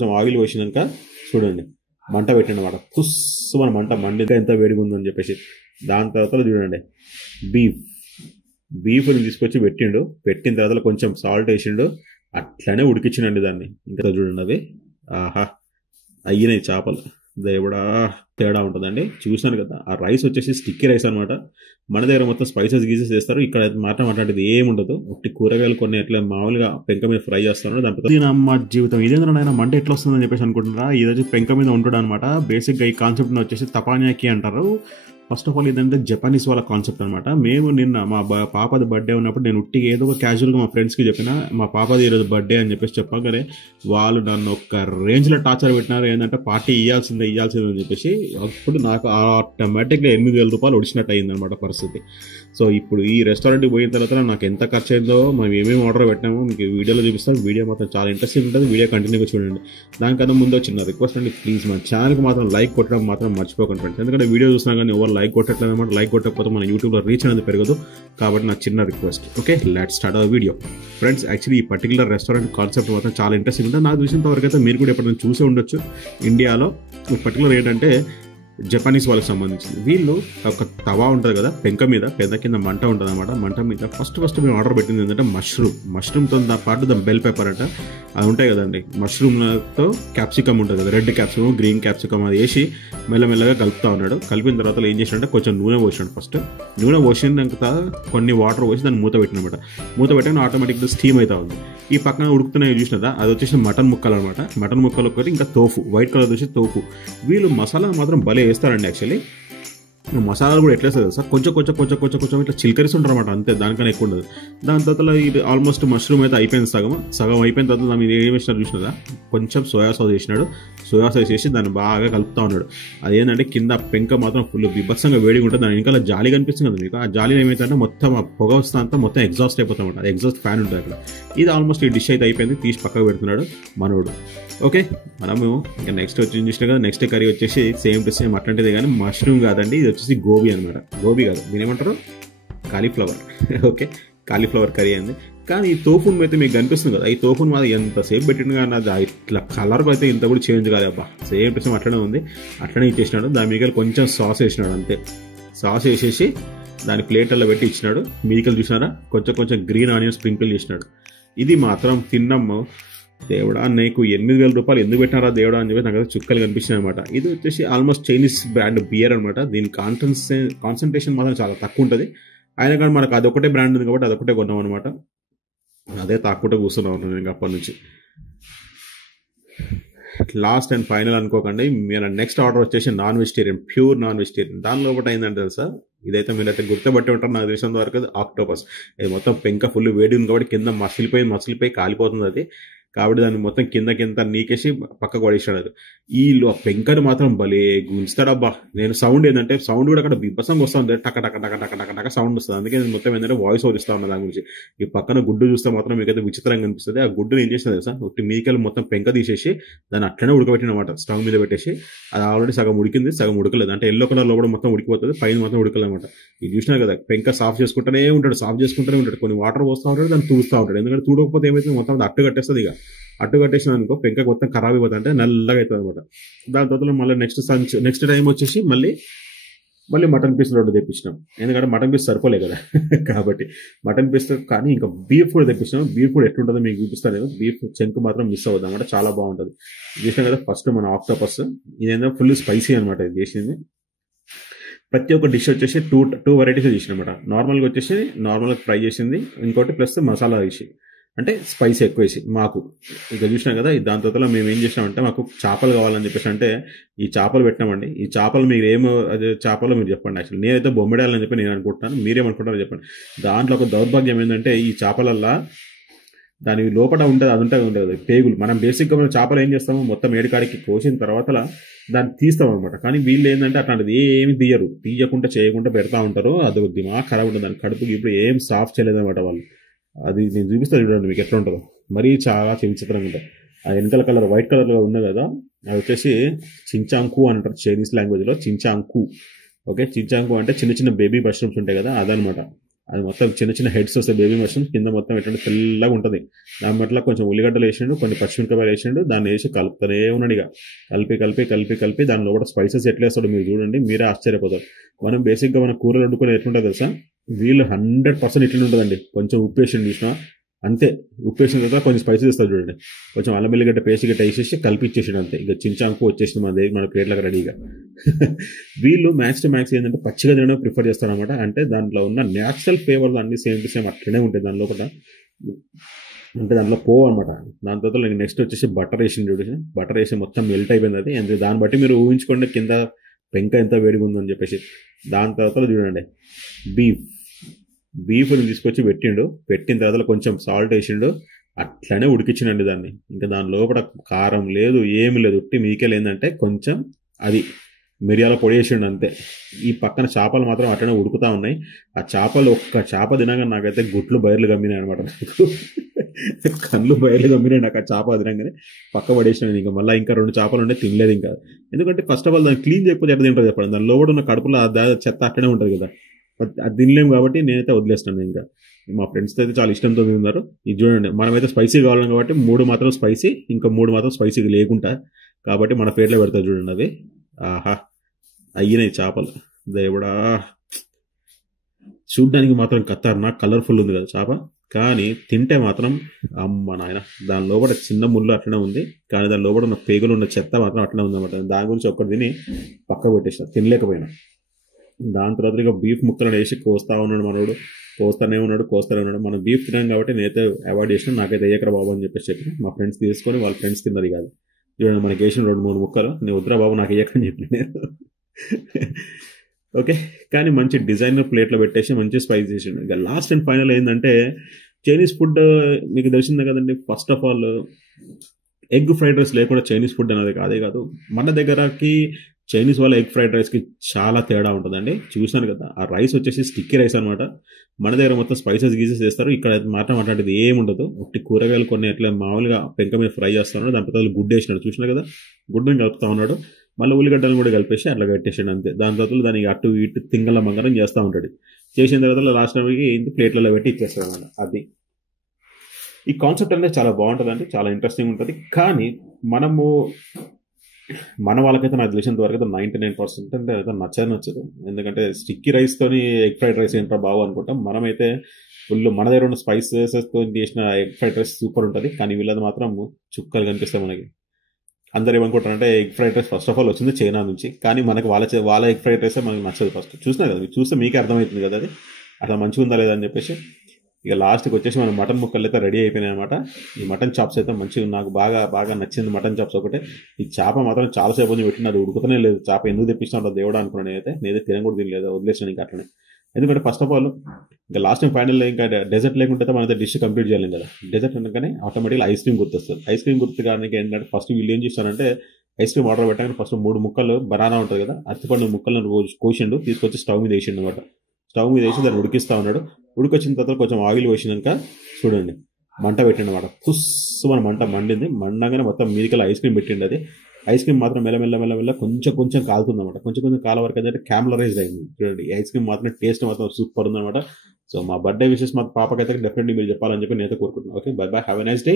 కొంచెం ఆయిల్ పోసినాక చూడండి మంట పెట్టినమాట తుస్సు మన మంట మండిగా ఎంత వేడిగా ఉందని చెప్పేసి. దాని తర్వాత చూడండి బీఫ్ని తీసుకొచ్చి పెట్టిన తర్వాత కొంచెం సాల్ట్ వేసిండు, అట్లనే ఉడికించినండి దాన్ని. ఇంకా చూడండి అది ఆహా అయ్యినాయి చేపలు. దేవుడా తేడా ఉంటుందండి. చూసాను కదా ఆ రైస్ వచ్చేసి స్టిక్కీ రైస్ అనమాట. మన దగ్గర మొత్తం స్పైసెస్ గీసెస్ చేస్తారు, ఇక్కడ మాత్రం అట్లాంటిది ఏముండదు. ఒకటి కూరగాయలు కొన్ని ఎట్లా మామూలుగా పెంక మీద ఫ్రై చేస్తాను. దాని మా జీవితం ఇదేంద్ర నాయన మంట ఎట్లా వస్తుందని చెప్పేసి అనుకుంటున్నారా. ఈరోజు పెంక మీద ఉంటాడు అనమాట. బేసిక్గా ఈ కాన్సెప్ట్ వచ్చేసి తపానియాకి అంటారు. ఫస్ట్ ఆఫ్ ఆల్ ఇదంటే జపానీస్ వాళ్ళ కాన్సెప్ట్ అనమాట. మేము నిన్న మా పాపది బర్త్డే ఉన్నప్పుడు నేను ఉట్టిగా ఏదో ఒక క్యాజువల్గా మా ఫ్రెండ్స్కి చెప్పిన మా పాపది ఈరోజు బర్త్డే అని చెప్పేసి చెప్పగానే వాళ్ళు నన్ను ఒక రేంజ్లో టార్చర్ పెట్టినారు. ఏంటంటే పార్టీ ఇవ్వాల్సిందే అని చెప్పేసి. అప్పుడు నాకు ఆటోమేటిక్గా 8,000 రూపాయలు ఒడిచినట్టు అయిందనమాట పరిస్థితి. సో ఇప్పుడు ఈ రెస్టారెంట్కి పోయిన తర్వాత నాకు ఎంత ఖర్చు అయిందో, మనం ఏమేమి ఆర్డర్ పెట్టామో మీకు వీడియోలో చూపిస్తాను. వీడియో మాత్రం చాలా ఇంట్రెస్టింగ్ ఉంటుంది, వీడియో కంటిన్యూగా చూడండి. దానికన్నా ముందు చిన్న రిక్వెస్ట్ అండి, ప్లీజ్ మన ఛానల్కి మాత్రం లైక్ కొట్టడం మాత్రం మర్చిపోకండి ఫ్రెండ్స్. ఎందుకంటే వీడియో చూసినా కానీ ఎవరు లైక్ కొట్టట్లేదు అనమాట. లైక్ కొట్టకపోతే మన యూట్యూబ్లో రీచ్ అనేది పెరగదు. కాబట్టి నా చిన్న request. Okay, let's start our video friends. Actually ఈ పర్టికులర్ రెస్టారెంట్ కాన్సెప్ట్ మాత్రం చాలా ఇంట్రెస్టింగ్ ఉంటుంది. నాకు చూసినంత వరకు అయితే మీరు కూడా ఎప్పుడైనా చూసే ఉండొచ్చు. ఇండియాలో పర్టికులర్ ఏంటంటే జపానీస్ వాళ్ళకి సంబంధించింది. వీళ్ళు ఒక తవా ఉంటుంది కదా, పెంక కింద మంట ఉంటుంది అనమాట. మంట మీద ఫస్ట్ మేము ఆర్డర్ పెట్టింది ఏంటంటే మష్రూమ్తో పాటు ద బెల్ పెప్పర్ అంట అది ఉంటాయి కదండి. మష్రూమ్తో క్యాప్సికమ్ ఉంటుంది కదా, రెడ్ క్యాప్సికమ్ గ్రీన్ క్యాప్సికమ్ అది వేసి మెల్లమెల్లగా కలుపుతా ఉన్నాడు. కలిపిన తర్వాత ఏం చేసినట్టే కొంచెం నూనె పోసినాడు. ఫస్ట్ నూనె పోసినాక కొన్ని వాటర్ పోసి దాన్ని మూత పెట్టినమాట. మూత పెట్టిన ఆటోమేటిక్గా స్టీమ్ అవుతా ఉంది. ఈ పక్కన ఉడుకుతున్నాయి చూసినదా, అది వచ్చేసి మటన్ ముక్కలు అనమాట. మటన్ ముక్కలు ఒకటి, ఇంకా తోఫు వైట్ కలర్ వచ్చి తోఫు. వీళ్ళు మసాలా మాత్రం భలే వేస్తారండి. యాక్చువల్లీ మసాలాలు కూడా ఎట్లా వేస్తారు సార్, కొంచెం ఇట్లా చిలకరిసి ఉంటారు అనమాట, అంతే, దానికన్నా ఎక్కువ ఉండదు. దాని తర్వాత ఇది ఆల్మోస్ట్ మష్రూమ్ అయితే అయిపోయింది, సగం అయిపోయిన తర్వాత దాన్ని ఏం వేసినారు చూసినదా, కొంచెం సోయా సాస్ వేసినాడు. సోయా సాస్ వేసి దాన్ని బాగా కలుపుతా ఉన్నాడు. అదేంటంటే కింద పెంక మాత్రం ఫుల్ బీభత్సంగా వేడిగా ఉంటుంది. దాని వెనకాల జాలి కనిపిస్తుంది కదా మీకు. ఆ జాలి ఏమైతుందంటే మొత్తం ఆ పొగ వస్తా అంతా మొత్తం ఎగ్జాస్ట్ అయిపోతా ఉంటుంది. అది ఎగ్జాస్ట్ ఫ్యాన్ ఉంటుంది అక్కడ. ఇది ఆల్మోస్ట్ ఈ డిష్ అయితే అయిపోయింది, తీసి పక్కకు పెడుతున్నాడు మనోడు. ఓకే, మనము ఇంకా నెక్స్ట్ వచ్చి చూసినా కదా, నెక్స్ట్ కర్రీ వచ్చేసి సేమ్ టు సేమ్ అట్లాంటిది, కానీ మష్రూమ్ కాదండి, ఇది వచ్చేసి గోబీ అనమాట. గోబీ కాదు, మీరేమంటారు కాలీఫ్లవర్. ఓకే, కాలీఫ్లవర్ కర్రీ అంది. కానీ ఈ తోఫున్ అయితే మీకు కనిపిస్తుంది కదా, ఈ తోఫున్ మాది ఎంతసేపు పెట్టిండు కానీ అది ఇట్లా కలర్ అయితే ఇంత కూడా చేంజ్ కాదు. అబ్బా సేమ్ టు సేమ్ అట్లనే ఉంది, అట్లనే ఇచ్చేసినాడు. దాని మీద కొంచెం సాస్ వేసినాడు, అంతే. సాస్ వేసేసి దాని ప్లేట్లలో పెట్టి ఇచ్చినాడు. మీదికలు చూసినారా, కొంచెం గ్రీన్ ఆనియన్ స్ప్రింకిల్ చేసినాడు. ఇది మాత్రం తిన్నాము. దేవుడా, నీకు 8,000 రూపాయలు ఎందుకు పెట్టినారా దేవుడా అని చెప్పి నాకు చుక్కలు కనిపించాయి అనమాట. ఇది వచ్చేసి ఆల్మోస్ట్ చైనీస్ బ్రాండ్ బియర్ అనమాట. దీని కాన్సన్ట్రేషన్ మాత్రం చాలా తక్కువ ఉంటుంది. అయినా కానీ మనకు అదొకటే బ్రాండ్ ఉంది కాబట్టి అదొకటే కొన్నాం అనమాట. అదే తాక్కుంటే కూర్చున్నాం నేను అప్పటి నుంచి. లాస్ట్ అండ్ ఫైనల్ అనుకోకండి, మీరు నెక్స్ట్ ఆర్డర్ వచ్చేసి ప్యూర్ నాన్ వెజిటేరియన్. దానిలో ఒకటి అయిందంటే తెలుసా, ఇదైతే మీరైతే గుర్తుపట్టి ఉంటారు నాకు తెలిసిన వరకు, ఆక్టోపస్. ఇది మొత్తం పెంక ఫుల్ వేడి ఉంది కాబట్టి కింద మసిలిపోయి కాలిపోతుంది అది. కాబట్టి దాన్ని మొత్తం కింద నీకేసి పక్కకు పడేసాడు. అది వీళ్ళు ఆ పెంకని మాత్రం భలే గుంచుతాడబ్బా. నేను సౌండ్ ఏంటంటే సౌండ్ కూడా అక్కడ బిబ్బసంగా వస్తూ ఉంటుంది, టక టక టక టక టక టక సౌండ్ వస్తుంది. అందుకే నేను మొత్తం ఏంటంటే వాయిస్ ఓవర్ ఇస్తా ఉన్నాను దాని గురించి. ఈ పక్కన గుడ్డు చూస్తే మాత్రం మీకైతే విచిత్రంగా అనిపిస్తుంది. ఆ గుడ్డుని ఏం చేస్తుంది తెలుసా, ఒకటి మీకెళ్ళి మొత్తం పెంక తీసేసి దాన్ని అట్లనే ఉడకబెట్టినమాట. స్టవ్ మీద పెట్టేసి అది ఆల్రెడీ సగం ఉడికింది, సగం ఉడకలేదు. అంటే ఎల్లో కలర్ లో కూడా మొత్తం ఉడికిపోతుంది, పైన మాత్రం ఉడకలేమాట. ఇది చూసినా కదా, పెంక సాఫ్ చేసుకుంటూనే ఉంటాడు. కొన్ని వాటర్ పోస్తూ ఉంటాడు, దాన్ని తూడుస్తూ ఉంటాడు. ఎందుకంటే తూడకపోతే ఏమైతే మొత్తం అట్టు కట్టేస్తుంది. ఇక అట్టు కట్టేసిన అనుకో పెంక మొత్తం ఖరాబ్ అయిపోతుంది, అంటే నల్లగా అవుతుంది అనమాట. దాని తర్వాత మళ్ళీ నెక్స్ట్ టైం వచ్చేసి మళ్ళీ మటన్ పీస్ 2 తెప్పించినాం. ఎందుకంటే మటన్ పీస్ సరిపోలే కదా కాబట్టి మటన్ పీస్, కానీ ఇంకా బీఫ్ కూడా తెప్పించినాం. బీఫ్ కూడా ఎట్లుంటుందో మీకు చూపిస్తాను. బీఫ్ చెంకు మాత్రం మిస్ అవుతుంది అనమాట, చాలా బాగుంటుంది. చేసినాం కదా ఫస్ట్ మన ఆక్టోపస్. ఇదేంటో ఫుల్ స్పైసీ అనమాట. ఇది చేసింది ప్రతి ఒక్క డిష్ వచ్చేసి టూ వెరైటీస్ చేసిన అనమాట. నార్మల్గా వచ్చేసి నార్మల్గా ఫ్రై చేసింది, ఇంకోటి ప్లస్ మసాలా వేసి, అంటే స్పైసీ ఎక్కువ వేసి మాకు. ఇక చూసినాం కదా, దాని తర్వాత మేము ఏం చేసినామంటే మాకు చేపలు కావాలని చెప్పేసి అంటే ఈ చేపలు పెట్టినామండి. ఈ చేపలు మీరు చేపలు మీరు చెప్పండి. యాక్చువల్లీ నేనైతే బొమ్మిడాలని చెప్పి నేను అనుకుంటున్నాను, మీరేమనుకుంటారో చెప్పండి. దాంట్లో ఒక దౌర్భాగ్యం ఏంటంటే ఈ చేపలల్లా దాని లోపల ఉంటుంది, అది ఉంటుంది పేగులు. మనం బేసిక్గా మనం చేపలు ఏం చేస్తామో మొత్తం ఏడికాడికి కోసిన తర్వాత దాన్ని తీస్తాం అనమాట. కానీ వీళ్ళు ఏంటంటే అట్లాంటిది ఏమి తీయకుండా చేయకుండా పెడతా ఉంటారు. అది దిమాగ్ ఖరాబ్ ఉంటుంది. దాని కడుపుకి ఇప్పుడు ఏం సాఫ్ చేయలేదన్నమాట వాళ్ళు. అది నేను చూపిస్తాను చూడండి మీకు ఎట్లా ఉంటుందో. మరీ చాలా విచిత్రంగా ఉంటుంది. ఆ వెనకాల కలర్ వైట్ కలర్లో ఉంది కదా, అది వచ్చేసి చించాంకు అని అంటారు చైనీస్ లాంగ్వేజ్లో, చించాంకు. ఓకే, చించాంకు అంటే చిన్న బేబీ మష్రూమ్స్ ఉంటాయి కదా, అదనమాట. అది మొత్తం చిన్న చిన్న హెడ్స్ వస్తాయి బేబీ మష్రూమ్, కింద మొత్తం ఎట్లా తెల్లగా ఉంటుంది. దాని మట్ల కొంచెం ఉల్లిగడ్డలు వేసిండు, కొన్ని పచ్చిమిరపకాయలు వేసిండు, దాన్ని వేసి కలుపుతూనే ఉన్నాడు. ఇక కలిపి దానిలో కూడా స్పైసెస్ ఎట్లా వేస్తాడు మీరు చూడండి, మీరే ఆశ్చర్యపోతారు. మనం బేసిక్గా మన కూరలు వండుకొని ఎట్లుంటుంది తెలుసా, వీళ్ళు 100% ఇట్లా ఉంటుందండి. కొంచెం ఉప్పు వేసిండు చూసినా అంతే, ఉప్పు వేసిన తర్వాత కొంచెం స్పైసెస్ ఇస్తారు చూడండి, కొంచెం అల్లం వెల్లిగడ్డ పేస్ట్ గట్ట వేసేసి కలిపిచ్చేసాడు అంతే. ఇక చించాంకు వచ్చేసింది మన ప్లేట్లకు రెడీగా. వీళ్ళు మ్యాక్స్ టు మ్యాక్స్ ఏంటంటే పచ్చిగా తినడం ప్రిఫర్ చేస్తారనమాట. అంటే దాంట్లో ఉన్న న్యాచురల్ ఫ్లేవర్స్ అన్ని సేమ్ టు సేమ్ అట్లనే ఉంటాయి దాని లోపల, అంటే దాంట్లో పోవు అనమాట. దాని తర్వాత నెక్స్ట్ వచ్చేసి బటర్ వేసింది చూడండి, బటర్ వేసి మొత్తం మెల్ట్ అయిపోయింది అది. అంతే, దాన్ని బట్టి మీరు ఊహించుకోండి కింద పెంక ఎంత వేడిగా ఉందని చెప్పేసి. దాని తర్వాత చూడండి బీఫ్ని తీసుకొచ్చి పెట్టిన తర్వాత కొంచెం సాల్ట్ వేసిండు, అట్లనే ఉడికించినండి దాన్ని. ఇంకా దాని లోపల కారం లేదు ఏమి లేదు, ఉట్టి మీకేలు ఏంటంటే కొంచెం అది మిరియాల పొడి వేసిండు అంతే. ఈ పక్కన చేపలు మాత్రం అట్లనే ఉడుకుతా ఉన్నాయి. ఆ చేపలు ఒక్క చేప తినగా నాకైతే గుట్లు బయర్లు గమ్మినాయి అనమాట. నాకు కళ్ళు బయర్లు గమ్మినాయి నాకు ఆ చేప తినగానే. పక్క పడేసినాను. ఇంకా మళ్ళీ ఇంకా 2 చేపలు ఉండే తినలేదు ఇంకా. ఎందుకంటే ఫస్ట్ ఆఫ్ ఆల్ దాన్ని క్లీన్ చేయకపోతే ఎట్లా తింటుంది చెప్పండి. దాని లోపల ఉన్న కడుపులో చెత్త అట్లనే ఉంటుంది కదా, అది తినలేము కాబట్టి నేనైతే వదిలేస్తాను. ఇంకా మా ఫ్రెండ్స్తో అయితే చాలా ఇష్టంతో తిన్నారు. ఇది చూడండి, మనమైతే స్పైసీ కావాలి కాబట్టి 3 మాత్రం స్పైసీ, ఇంకా 3 మాత్రం స్పైసీ లేకుండా, కాబట్టి మన ప్లేట్లో పెడతారు చూడండి అది. ఆహా, అయినాయి చేపలు. దేవుడా, చూడ్డానికి మాత్రం ఖతర్నాక్ కలర్ఫుల్ ఉంది కదా చేప, కానీ తింటే మాత్రం అమ్మ నాయన. దాని లోపల చిన్న ముళ్ళు అట్లనే ఉంది, కానీ దాని లోపల ఉన్న పేగులు ఉన్న చెత్త మాత్రం అట్లనే ఉందన్నమాట. దాని గురించి ఒక్కటి తిని పక్క పెట్టేసిన, తినలేకపోయినా. దాని తర్వాత ఇక బీఫ్ ముక్కలను వేసి కోస్తా ఉన్నాడు మనోడు, కోస్తానే ఉన్నాడు. మనం బీఫ్ తినాం కాబట్టి నేనైతే అవాయిడ్ చేసిన, నాకైతే అయ్యకరా బాబు అని చెప్పేసి చెప్పిన. మా ఫ్రెండ్స్ తీసుకొని వాళ్ళ ఫ్రెండ్స్ తిన్నది కాదు. చూడండి, మనకి వేసిన 2-3 ముక్కలు, నేను వద్దురా బాబు నాకు అయ్యకని చెప్పిన నేను. ఓకే, కానీ మంచి డిజైనర్ ప్లేట్లో పెట్టేసి మంచి స్పైస్ చేసిండు. ఇక లాస్ట్ అండ్ ఫైనల్ ఏంటంటే చైనీస్ ఫుడ్ మీకు తెలిసిందే కదండి. First of all egg fried rice లేకుండా చైనీస్ ఫుడ్ అనేది కాదు. మన దగ్గరకి చైనీస్ వాళ్ళ ఎగ్ ఫ్రైడ్ రైస్కి చాలా తేడా ఉంటుందండి. చూసాను కదా, ఆ రైస్ వచ్చేసి స్టిక్కీ రైస్ అనమాట. మన దగ్గర మొత్తం స్పైసెస్ గీసెస్ చేస్తారు, ఇక్కడ మాత్రం అట్లాంటిది ఏముండదు. ఒకటి కూరగాయలు కొన్ని ఎట్లా మామూలుగా పెంక మీద ఫ్రై చేస్తున్నాడు, దాని తర్వాత గుడ్డు వేసినాడు చూసినా కదా, గుడ్డుని కలుపుతా ఉన్నాడు, మళ్ళీ ఉల్లిగడ్డలను కూడా కలిపేసి అట్లా కట్టేసాడు అంతే. దాని తర్వాత దానికి అటు ఇటు తింగల మంగళం చేస్తూ ఉంటాడు. చేసిన తర్వాత లాస్ట్ టైంకి ప్లేట్లలో పెట్టి ఇచ్చేస్తాడు అన్నమాట. అది ఈ కాన్సెప్ట్ అనేది చాలా బాగుంటుందండి, చాలా ఇంట్రెస్టింగ్ ఉంటుంది. కానీ మన వాళ్ళకైతే నాకు తెలిసినంత వరకు అయితే 99% అంటే అయితే నచ్చదు. ఎందుకంటే స్టిక్కీ రైస్తోని ఎగ్ ఫ్రైడ్ రైస్ ఏంటో బాగు అనుకుంటాం. మనమైతే ఫుల్ మన దగ్గర ఉన్న స్పైసెస్తో చేసిన ఎగ్ ఫ్రైడ్ రైస్ సూపర్ ఉంటుంది. కానీ వీళ్ళది మాత్రం చుక్కలు కనిపిస్తాయి మనకి. అందరు ఏమనుకుంటారంటే egg fried rice first of all వచ్చింది చైనా నుంచి, కానీ మనకి వాళ్ళ ఎగ్ ఫ్రైడ్ రైస్ మనకు నచ్చదు. ఫస్ట్ చూసినా కదా, మీరు చూస్తే మీకే అర్థమవుతుంది కదా అది అట్లా మంచిగా ఉందా లేదా అని చెప్పేసి. ఇక లాస్ట్కి వచ్చేసి మనం మటన్ ముక్కలు అయితే రెడీ అయిపోయినాయి అనమాట. ఈ మటన్ చాప్స్ అయితే మంచిగా, నాకు బాగా నచ్చింది మటన్ చాప్స్ ఒకటే. ఈ చేప మాత్రం చాలాసేపు నుంచి పెట్టినది ఉడుకుతూనే లేదు. చేప ఎందుకు తెప్పిస్తా ఉంటుంది దేవుడా అనుకున్నాను నేనైతే తిన కూడా తినలేదు, వదిలేసాను ఇంకా అట్లనే. ఎందుకంటే ఫస్ట్ ఆఫ్ ఆల్ ఇంకా లాస్ట్ టైం ఫైనల్ ఇంకా డెజర్ట్ లేకుంటే మనైతే డిష్ కంప్లీట్ చేయలేం కదా. డెజర్ట్ అనగానే ఆటోమేటిక్గా ఐస్ క్రీమ్ గుర్తొస్తుంది. ఐస్ క్రీమ్ గుర్తు కానీ ఏంటంటే ఫస్ట్ వీళ్ళు ఏం చేస్తారంటే ఐస్ క్రీమ్ ఆర్డర్ పెట్టగానే ఫస్ట్ 3 ముక్కలు బనానా ఉంటుంది కదా, అరటిపండు ముక్కలను కోసిండు, తీసుకొచ్చి స్టవ్ మీద వేసిండు అనమాట. స్టవ్ మీద వేసి దాన్ని ఉడికిస్తూ ఉన్నాడు. ఉడికొచ్చిన తర్వాత కొంచెం ఆయిల్ వేసినాక చూడండి మంట పెట్టిండు అనమాట. మన మంట మండింది. మండగానే మొత్తం మీదికల్లా ఐస్ క్రీమ్ పెట్టిండు. అది ఐస్ క్రీమ్ మాత్రం మెల్ల కొంచెం కాలుతుంది అనమాట. కొంచెం కాల వరకు ఏంటంటే క్యామలరైజ్ అయింది. చూడండి, ఈ ఐస్ క్రీమ్ మాత్రం టేస్ట్ మాత్రం సూపర్ ఉందన్నమాట. సో మా బర్త్డే విషెస్ మా పాపకైతే డెఫినెట్లీ మీరు చెప్పాలని చెప్పి నేనైతే కోరుకుంటున్నాను. Okay, by by, have a nice day.